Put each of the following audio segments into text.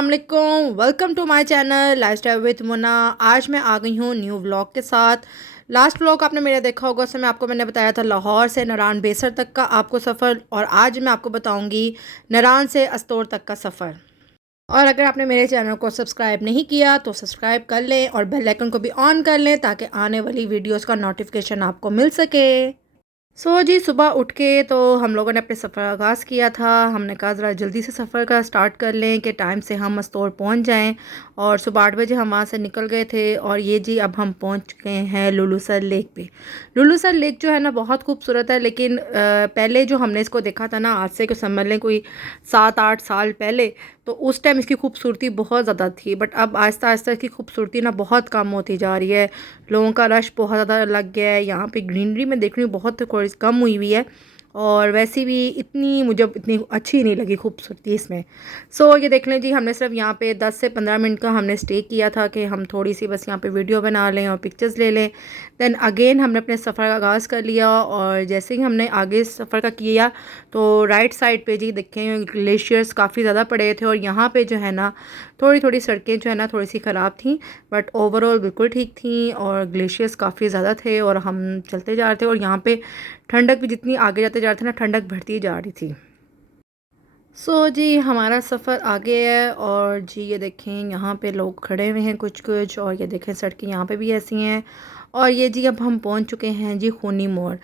अस्सलाम वालेकुम, welcome to my channel lifestyle with Munna. आज मैं आ गई हूँ न्यू व्लॉग के साथ। लास्ट व्लॉग आपने मेरा देखा होगा, उसमें मैंने बताया था लाहौर से नारान बेसर तक का आपको सफ़र, और आज मैं आपको बताऊँगी नारान से अस्तोर तक का सफ़र। और अगर आपने मेरे चैनल को सब्सक्राइब नहीं किया तो सब्सक्राइब कर लें और बेल आइकन को भी ऑन कर लें ताकि आने वाली वीडियोज़ का नोटिफिकेशन आपको मिल सके। जी, सुबह उठ के तो हम लोगों ने अपने सफ़र का आगाज़ किया था। हमने कहा ज़रा जल्दी से सफ़र का स्टार्ट कर लें कि टाइम से हम मस्तौर पहुंच जाएं, और सुबह 8 बजे हम वहाँ से निकल गए थे। और ये जी अब हम पहुंच चुके हैं लुलुसर लेक पे। लुलुसर लेक जो है ना बहुत खूबसूरत है, लेकिन पहले जो हमने इसको देखा था ना, आज से कुछ समझ लें कोई 7-8 साल पहले, तो उस टाइम इसकी खूबसूरती बहुत ज़्यादा थी। बट अब आहिस्ता आहिस्ता इसकी खूबसूरती ना बहुत कम होती जा रही है। लोगों का रश बहुत ज़्यादा लग गया है। यहाँ पे ग्रीनरी में देख रही हूँ बहुत कम हुई हुई है, और वैसे भी मुझे इतनी अच्छी नहीं लगी खूबसूरती इसमें। ये देख लें जी, हमने सिर्फ यहाँ पे 10 से 15 मिनट का हमने स्टे किया था कि हम थोड़ी सी बस यहाँ पे वीडियो बना लें और पिक्चर्स ले लें। देन अगेन हमने अपने सफ़र का आगाज़ कर लिया, और जैसे ही हमने आगे सफ़र का किया तो राइट साइड पे जी देखें ग्लेशियर्स काफ़ी ज़्यादा पड़े थे, और यहाँ पे जो है ना थोड़ी थोड़ी सड़कें जो है ना थोड़ी सी ख़राब थी, बट ओवरऑल बिल्कुल ठीक थी, और ग्लेशियर्स काफ़ी ज़्यादा थे। और हम चलते जा रहे थे, और यहाँ पे ठंडक भी जितनी आगे जाते जा रहे थे ना, ठंडक बढ़ती जा रही थी। जी हमारा सफ़र आगे है, और जी ये देखें यहाँ पे लोग खड़े हुए हैं कुछ कुछ, और ये देखें सड़कें यहाँ पे भी ऐसी हैं। और ये जी अब हम पहुँच चुके हैं जी खूनी मोड़।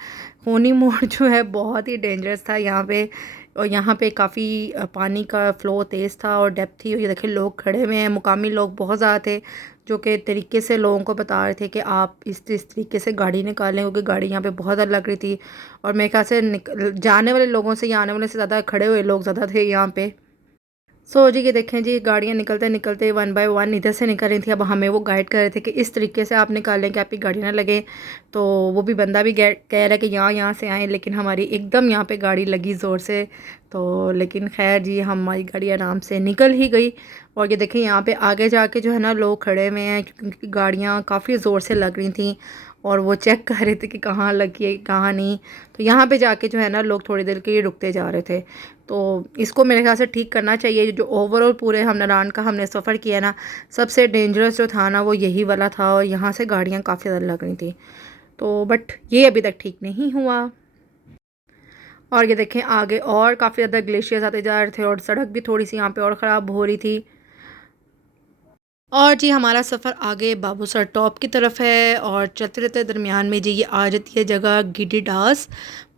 खूनी मोड़ जो है बहुत ही डेंजरस था यहाँ पे, और यहाँ पे काफ़ी पानी का फ़्लो तेज़ था और डेप्थ थी। और ये देखें लोग खड़े हुए हैं, मुकामी लोग बहुत ज़्यादा थे, जो कि तरीके से लोगों को बता रहे थे कि आप इस तरीके से गाड़ी निकालें, क्योंकि गाड़ी यहाँ पे बहुत ज़्यादा लग रही थी। और मेरे ख्याल से जाने वाले लोगों से या आने वाले से ज़्यादा खड़े हुए लोग ज़्यादा थे यहाँ पे। जी ये देखें जी, गाड़ियाँ निकलते निकलते वन बाय वन इधर से निकल रही थी। अब हमें वो गाइड कर रहे थे कि इस तरीके से आप निकालें कि आपकी गाड़ी ना लगे। तो वो भी बंदा भी कह रहा है कि यहाँ यहाँ से आएँ, लेकिन हमारी एकदम यहाँ पे गाड़ी लगी ज़ोर से। तो लेकिन खैर जी हमारी गाड़ी आराम से निकल ही गई। और ये देखें यहाँ पे आगे जाके जो है ना लोग खड़े हुए हैं, क्योंकि गाड़ियाँ काफ़ी ज़ोर से लग रही थी, और वो चेक कर रहे थे कि कहाँ लगी है कहाँ नहीं। तो यहाँ पे जाके जो है ना लोग थोड़ी देर के लिए रुकते जा रहे थे। तो इसको मेरे ख्याल से ठीक करना चाहिए। जो ओवरऑल पूरे हम नारान का हमने सफ़र किया ना, सबसे डेंजरस जो था ना वो यही वाला था, और यहाँ से गाड़ियाँ काफ़ी ज़्यादा लग रही थी। तो बट ये अभी तक ठीक नहीं हुआ। और ये देखें आगे और काफ़ी ज़्यादा ग्लेशियर्स आते जा रहे थे, और सड़क भी थोड़ी सी यहाँ पे और ख़राब हो रही थी। और जी हमारा सफ़र आगे बाबूसर टॉप की तरफ है, और चलते रहते दरमियान में जी ये आ जाती है जगह गिडी डास।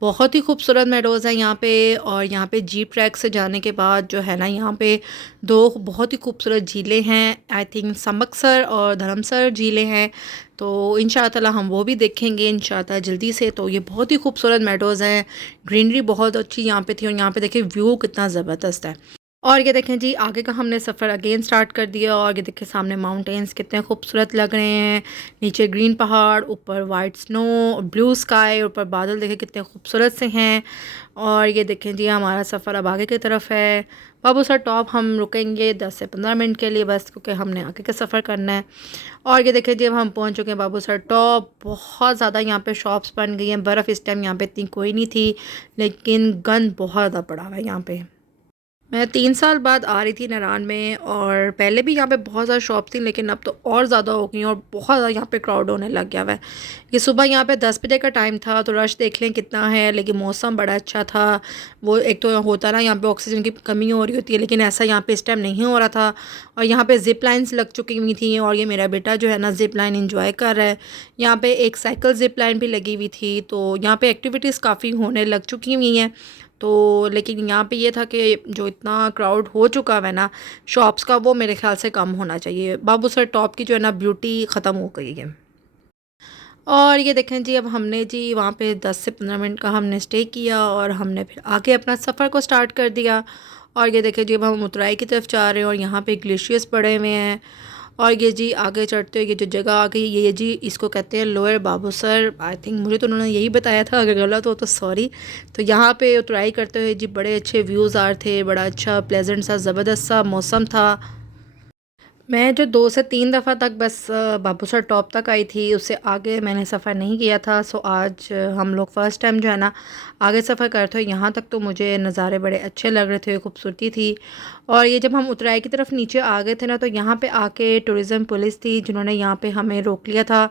बहुत ही खूबसूरत मेडोज़ है यहाँ पे, और यहाँ पे जीप ट्रैक से जाने के बाद जो है ना यहाँ पे दो बहुत ही खूबसूरत झीलें हैं। आई थिंक समकसर और धर्मसर झीलें हैं। तो इंशाअल्लाह ताला हम वो भी देखेंगे इंशाअल्लाह जल्दी से। तो ये बहुत ही खूबसूरत मेडोज़ हैं, ग्रीनरी बहुत अच्छी यहाँ पे थी, और यहाँ पे देखिए व्यू कितना ज़बरदस्त है। और ये देखें जी आगे का हमने सफ़र अगेन स्टार्ट कर दिया, और ये देखें सामने माउंटेन्स कितने खूबसूरत लग रहे हैं। नीचे ग्रीन पहाड़, ऊपर वाइट स्नो, ब्लू स्काई, ऊपर बादल देखें कितने खूबसूरत से हैं। और ये देखें जी हमारा सफ़र अब आगे की तरफ है। बाबूसर टॉप हम रुकेंगे 10 से 15 मिनट के लिए बस, क्योंकि हमने आगे का सफ़र करना है। और ये देखें जी अब हम पहुंच चुके हैं बाबूसर टॉप। बहुत ज़्यादा यहाँ पे शॉप्स बन गई हैं। बर्फ़ इस टाइम यहाँ पे इतनी कोई नहीं थी, लेकिन गंद बहुत ज़्यादा पड़ा हुआ है यहाँ पे। मैं 3 साल बाद आ रही थी नारान में, और पहले भी यहाँ पे बहुत ज़्यादा शॉप थी, लेकिन अब तो और ज़्यादा हो गई हैं, और बहुत ज़्यादा यहाँ पे क्राउड होने लग गया हुआ है। ये सुबह यहाँ पे 10 बजे का टाइम था, तो रश देख लें कितना है, लेकिन मौसम बड़ा अच्छा था। वो एक तो होता ना यहाँ पे ऑक्सीजन की कमी हो रही होती है, लेकिन ऐसा यहाँ पे इस टाइम नहीं हो रहा था। और यहाँ पे ज़िप लाइन्स लग चुकी हुई थी, और ये मेरा बेटा जो है ना ज़िप लाइन इंजॉय कर रहा है। यहाँ पे एक साइकिल ज़िप लाइन भी लगी हुई थी, तो यहाँ पे एक्टिविटीज़ काफ़ी होने लग चुकी हुई हैं। तो लेकिन यहाँ पे ये था कि जो इतना क्राउड हो चुका है ना शॉप्स का, वो मेरे ख्याल से कम होना चाहिए। बाबूसर टॉप की जो है ना ब्यूटी ख़त्म हो गई है। और ये देखें जी अब हमने जी वहाँ पे 10 से 15 मिनट का हमने स्टे किया, और हमने फिर आगे अपना सफ़र को स्टार्ट कर दिया। और ये देखें जी अब हम उतराई की तरफ जा रहे हैं, और यहाँ पे ग्लेशियर्स पड़े हुए हैं। और ये जी आगे चढ़ते हुए ये जो जगह आ गई, ये जी इसको कहते हैं लोअर बाबूसर। आई थिंक मुझे तो उन्होंने यही बताया था, अगर गलत हो तो सॉरी। तो यहाँ पे उतराई करते हुए जी बड़े अच्छे व्यूज़ आ रहे थे, बड़ा अच्छा प्लेजेंट सा ज़बरदस्त सा मौसम था। मैं जो 2 से 3 दफ़ा तक बस बाबूसर टॉप तक आई थी, उससे आगे मैंने सफ़र नहीं किया था। सो आज हम लोग फ़र्स्ट टाइम जो है ना आगे सफ़र कर रहे थे। यहाँ तक तो मुझे नज़ारे बड़े अच्छे लग रहे थे, खूबसूरती थी। और ये जब हम उतराई की तरफ नीचे आ गए थे ना, तो यहाँ पे आके टूरिज़्म पुलिस थी जिन्होंने यहाँ पे हमें रोक लिया था।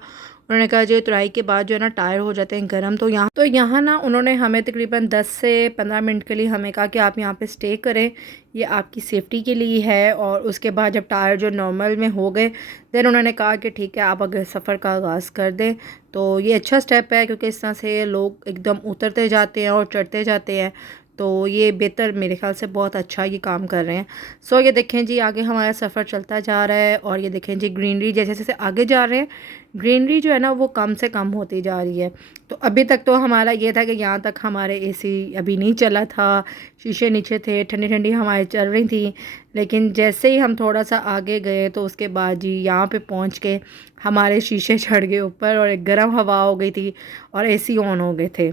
उन्होंने कहा जो उतराई के बाद जो है ना टायर हो जाते हैं गर्म, तो यहाँ ना उन्होंने हमें तकरीबन 10 से 15 मिनट के लिए हमें कहा कि आप यहाँ पे स्टे करें, ये आपकी सेफ़्टी के लिए है। और उसके बाद जब टायर जो नॉर्मल में हो गए, देन उन्होंने कहा कि ठीक है आप अगर सफ़र का आगाज़ कर दें। तो ये अच्छा स्टेप है, क्योंकि इस तरह से लोग एकदम उतरते जाते हैं और चढ़ते जाते हैं। तो ये बेहतर, मेरे ख़्याल से बहुत अच्छा ये काम कर रहे हैं। सो ये देखें जी आगे हमारा सफ़र चलता जा रहा है, और ये देखें जी ग्रीनरी जैसे जैसे आगे जा रहे हैं, ग्रीनरी जो है ना वो कम से कम होती जा रही है। तो अभी तक तो हमारा ये था कि यहाँ तक हमारे एसी अभी नहीं चला था, शीशे नीचे थे, ठंडी ठंडी हवाएं चल रही थी। लेकिन जैसे ही हम थोड़ा सा आगे गए, तो उसके बाद जी यहाँ पे पहुँच के हमारे शीशे चढ़ गए ऊपर, और एक गर्म हवा हो गई थी और एसी ऑन हो गए थे।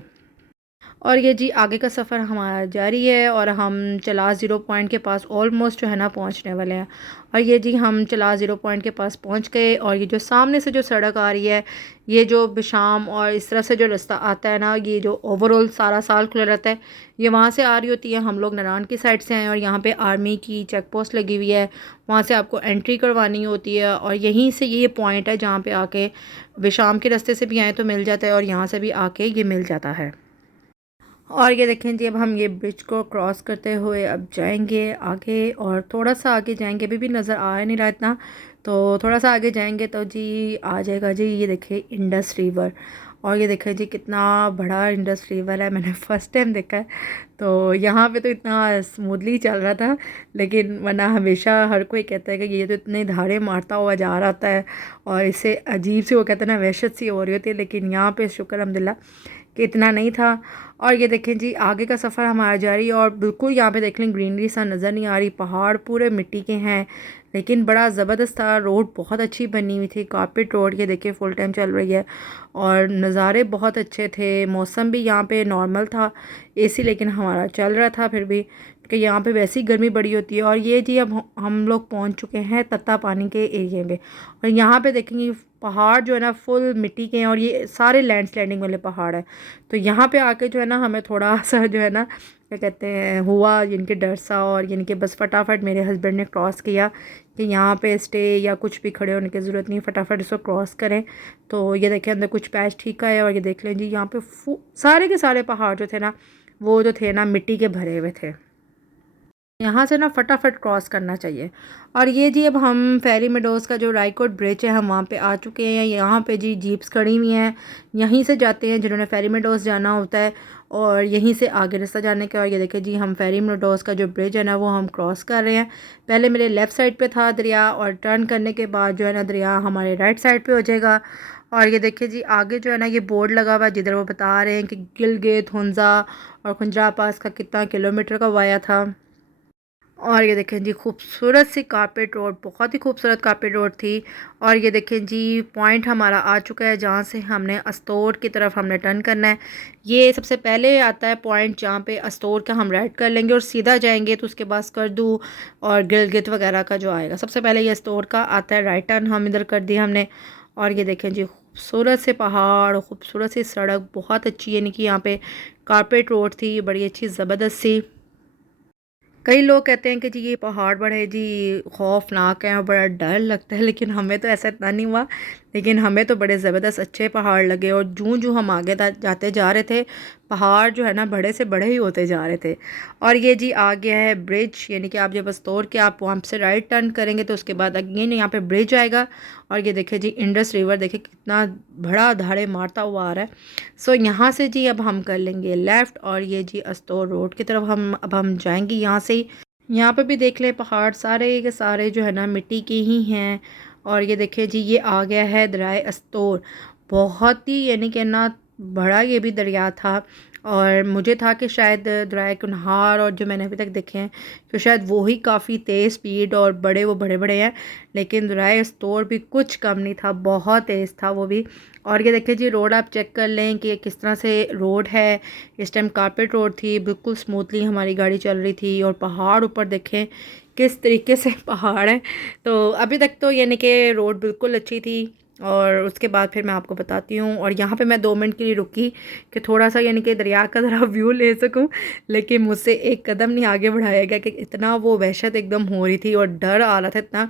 और ये जी आगे का सफ़र हमारा जारी है, और हम चलास ज़ीरो पॉइंट के पास ऑलमोस्ट जो है ना पहुंचने वाले हैं। और ये जी हम चलास ज़ीरो पॉइंट के पास पहुंच गए, और ये जो सामने से जो सड़क आ रही है, ये जो बिशाम और इस तरफ से जो रास्ता आता है ना, ये जो ओवरऑल सारा साल खुला रहता है, ये वहाँ से आ रही होती है। हम लोग नारायण की साइड से हैं, और यहाँ पे आर्मी की चेक पोस्ट लगी हुई है, वहाँ से आपको एंट्री करवानी होती है। और यहीं से ये पॉइंट है जहाँ पे आके बिशाम के रास्ते से भी आए तो मिल जाता है, और यहाँ से भी आके ये मिल जाता है। और ये देखें जी अब हम ये ब्रिज को क्रॉस करते हुए अब जाएंगे आगे, और थोड़ा सा आगे जाएंगे, अभी भी नज़र आ नहीं रहा इतना, तो थोड़ा सा आगे जाएंगे तो जी आ जाएगा जी। ये देखिए इंडस रिवर, और ये देखिए जी कितना बड़ा इंडस रिवर है, मैंने फ़र्स्ट टाइम देखा है। तो यहाँ पे तो इतना स्मूथली चल रहा था, लेकिन वरना हमेशा हर कोई कहता है कि ये तो इतने धारे मारता हुआ जा रहा होता है, और इससे अजीब सी वो कहते हैं ना वहशत सी हो रही होती है। लेकिन यहाँ पे शुक्र अल्हम्दुलिल्लाह कि इतना नहीं था। और ये देखें जी आगे का सफ़र हमारा जारी है, और बिल्कुल यहाँ पे देख लें ग्रीनरी सा नज़र नहीं आ रही, पहाड़ पूरे मिट्टी के हैं, लेकिन बड़ा ज़बरदस्त था। रोड बहुत अच्छी बनी हुई थी, कारपेट रोड, ये देखिए फुल टाइम चल रही है, और नज़ारे बहुत अच्छे थे। मौसम भी यहाँ पे नॉर्मल था, एसी लेकिन हमारा चल रहा था फिर भी, कि यहाँ पे वैसी गर्मी बड़ी होती है। और ये जी अब हम लोग पहुँच चुके हैं तत्ता पानी के एरिए में, और यहाँ पे देखेंगे पहाड़ जो है ना फुल मिट्टी के हैं, और ये सारे लैंडस्लाइडिंग वाले पहाड़ हैं। तो यहाँ पे आके जो है ना हमें थोड़ा सा जो है ना क्या कहते हैं हुआ जिनके डर सा, और जिनके बस फटाफट मेरे हस्बैंड ने क्रॉस किया कि यहाँ पे स्टे या कुछ भी खड़े होने की ज़रूरत नहीं, फटाफट इसको क्रॉस करें। तो ये देखें अंदर कुछ पैच ठीक है, और ये देख लें जी यहाँ पे सारे के सारे पहाड़ जो थे ना वो जो थे ना मिट्टी के भरे हुए थे। यहाँ से ना फटाफट क्रॉस करना चाहिए। और ये जी अब हम फेरी मेडोज़ का जो रायकोट ब्रिज है हम वहाँ पे आ चुके हैं। यहाँ पे जी जीप्स खड़ी हुई हैं, यहीं से जाते हैं जिन्होंने फेरी मेडोज़ जाना होता है, और यहीं से आगे रास्ता जाने का। और ये देखें जी हम फेरी मेडोज़ का जो ब्रिज है ना वो हम क्रॉस कर रहे हैं। पहले मेरे लेफ़्ट साइड पे था दरिया, और टर्न करने के बाद जो है ना दरिया हमारे राइट साइड पे हो जाएगा। और ये देखिए जी आगे जो है ना ये बोर्ड लगा हुआ है, जिधर वो बता रहे हैं कि गिलगित हुंज़ा और खुंजरा पास का कितना किलोमीटर का वाया था। और ये देखें जी खूबसूरत सी कारपेट रोड, बहुत ही खूबसूरत कारपेट रोड थी। और ये देखें जी पॉइंट हमारा आ चुका है जहाँ से हमने अस्तोर की तरफ हमने टर्न करना है। ये सबसे पहले आता है पॉइंट जहाँ पे अस्तोर का हम राइट कर लेंगे और सीधा जाएंगे, तो उसके बाद स्कर्दू और गिलगित वगैरह का जो आएगा। सबसे पहले ये अस्तोर का आता है राइट टर्न, हम इधर कर दिया हमने। और ये देखें जी खूबसूरत से पहाड़, खूबसूरत सी सड़क, बहुत अच्छी, यानी कि यहाँ पे कारपेट रोड थी बड़ी अच्छी ज़बरदस्त सी। कई लोग कहते हैं कि जी ये पहाड़ बड़े जी खौफनाक हैं और बड़ा डर लगता है, लेकिन हमें तो ऐसा इतना नहीं हुआ। लेकिन हमें तो बड़े ज़बरदस्त अच्छे पहाड़ लगे, और जूं जूं हम आगे जाते जा रहे थे पहाड़ जो है ना बड़े से बड़े ही होते जा रहे थे। और ये जी आ गया है ब्रिज, यानी कि आप जब बस्तौर के आप वहाँ से राइट टर्न करेंगे तो उसके बाद अगेन यहाँ पे ब्रिज आएगा। और ये देखिए जी इंडस रिवर, देखिए कितना बड़ा धारे मारता हुआ आ रहा है। सो यहाँ से जी अब हम कर लेंगे लेफ़्ट, और ये जी अस्तौर रोड की तरफ हम जाएंगे यहाँ से ही। यहाँ पे भी देख ले पहाड़ सारे के सारे जो है ना मिट्टी के ही हैं। और ये देखिए जी ये आ गया है दरिया अस्तौर, बहुत ही यानी कि ना बड़ा ये भी दरिया था। और मुझे था कि शायद दरिया कुनहार और जो मैंने अभी तक देखे हैं तो शायद वो ही काफ़ी तेज़ स्पीड और बड़े बड़े हैं, लेकिन दरिया अस्तौर भी कुछ कम नहीं था, बहुत तेज़ था वो भी। और ये देखिए जी रोड आप चेक कर लें कि किस तरह से रोड है। इस टाइम कारपेट रोड थी, बिल्कुल स्मूथली हमारी गाड़ी चल रही थी। और पहाड़ ऊपर देखें किस तरीके से पहाड़ है। तो अभी तक तो यानी कि रोड बिल्कुल अच्छी थी, और उसके बाद फिर मैं आपको बताती हूँ। और यहाँ पे मैं 2 मिनट के लिए रुकी कि थोड़ा सा यानी कि दरिया का ज़रा व्यू ले सकूँ, लेकिन मुझसे एक कदम नहीं आगे बढ़ाया गया कि इतना वो वहशत एकदम हो रही थी और डर आ रहा था इतना।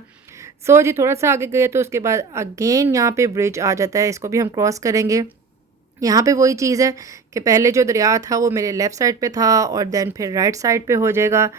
सो जी थोड़ा सा आगे गए तो उसके बाद अगेन यहाँ पे ब्रिज आ जाता है, इसको भी हम क्रॉस करेंगे। यहाँ पे वही चीज़ है कि पहले जो दरिया था वो मेरे लेफ़्ट साइड पे था और देन फिर राइट साइड पे हो जाएगा।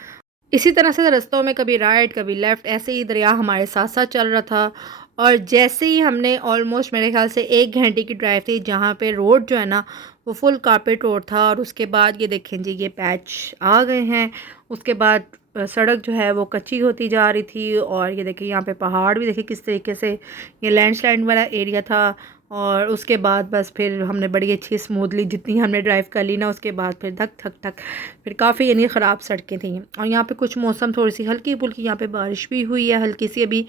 इसी तरह से रास्तों में कभी राइट कभी लेफ़्ट ऐसे ही दरिया हमारे साथ साथ चल रहा था। और जैसे ही हमने ऑलमोस्ट मेरे ख़्याल से 1 घंटे की ड्राइव थी, जहाँ पे रोड जो है ना वो फुल कारपेट रोड था, और उसके बाद ये देखें जी ये पैच आ गए हैं। उसके बाद सड़क जो है वो कच्ची होती जा रही थी, और ये देखिए यहाँ पे पहाड़ भी देखिए किस तरीके से ये लैंडस्लाइड वाला एरिया था। और उसके बाद बस फिर हमने बड़ी अच्छी स्मूथली जितनी हमने ड्राइव कर ली ना, उसके बाद फिर धक धक धक फिर काफ़ी यानी ख़राब सड़कें थी। और यहाँ पे कुछ मौसम थोड़ी सी हल्की फुल्की यहाँ पे बारिश भी हुई है हल्की सी अभी,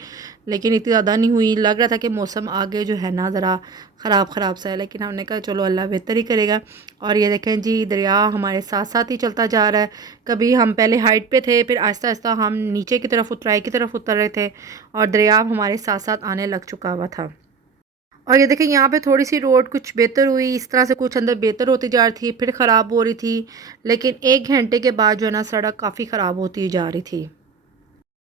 लेकिन इतनी ज़्यादा नहीं हुई। लग रहा था कि मौसम आगे जो है ना ज़रा ख़राब सा है, लेकिन हमने कहा चलो अल्लाह बेहतर ही करेगा। और ये देखें जी दरिया हमारे साथ साथ ही चलता जा रहा है। कभी हम पहले हाइट पे थे, फिर आहिस्ता आहिस्ता हम नीचे की तरफ उतराई की तरफ उतर रहे थे, और दरिया हमारे साथ साथ आने लग चुका हुआ था। और ये देखिए यहाँ पे थोड़ी सी रोड कुछ बेहतर हुई, इस तरह से कुछ अंदर बेहतर होती जा रही थी, फिर ख़राब हो रही थी। लेकिन 1 घंटे के बाद जो है ना सड़क काफ़ी ख़राब होती जा रही थी।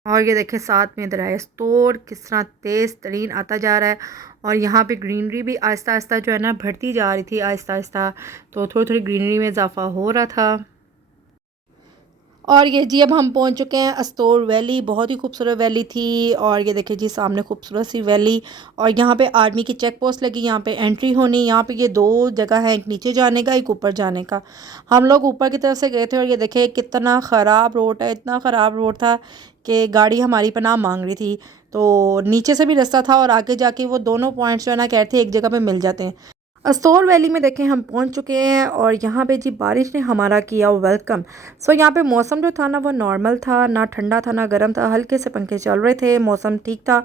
और ये देखें साथ में दरिया स्टोर किस तरह तेज़ तरीन आता जा रहा है। और यहाँ पे ग्रीनरी भी आहिस्ता आहिस्ता जो है ना बढ़ती जा रही थी आहिस्ता आहिस्ता, तो थोड़ी थोड़ी ग्रीनरी में इजाफा हो रहा था। और ये जी अब हम पहुंच चुके हैं अस्तोर वैली, बहुत ही खूबसूरत वैली थी। और ये देखिए जी सामने खूबसूरत सी वैली, और यहाँ पे आर्मी की चेक पोस्ट लगी, यहाँ पे एंट्री होनी। यहाँ पे ये 2 जगह है, एक नीचे जाने का एक ऊपर जाने का। हम लोग ऊपर की तरफ से गए थे, और ये देखिए कितना ख़राब रोड है, इतना ख़राब रोड था कि गाड़ी हमारी पनाह मांग रही थी। तो नीचे से भी रास्ता था और आगे जाके वो दोनों पॉइंट्स जो है ना कहते हैं एक जगह पे मिल जाते हैं। अस्तोर वैली में देखें हम पहुंच चुके हैं, और यहाँ पे जी बारिश ने हमारा किया वेलकम। सो यहाँ पे मौसम जो था ना वो नॉर्मल था, ना ठंडा था ना गर्म था, हल्के से पंखे चल रहे थे, मौसम ठीक था।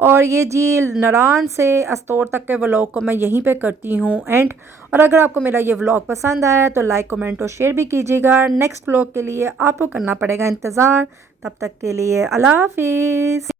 और ये जी नारान से अस्तोर तक के व्लॉग को मैं यहीं पे करती हूँ एंड। और अगर आपको मेरा ये व्लॉग पसंद आया तो लाइक कमेंट और शेयर भी कीजिएगा। नेक्स्ट व्लॉग के लिए आपको करना पड़ेगा इंतज़ार। तब तक के लिए अल्लाह हाफिज़।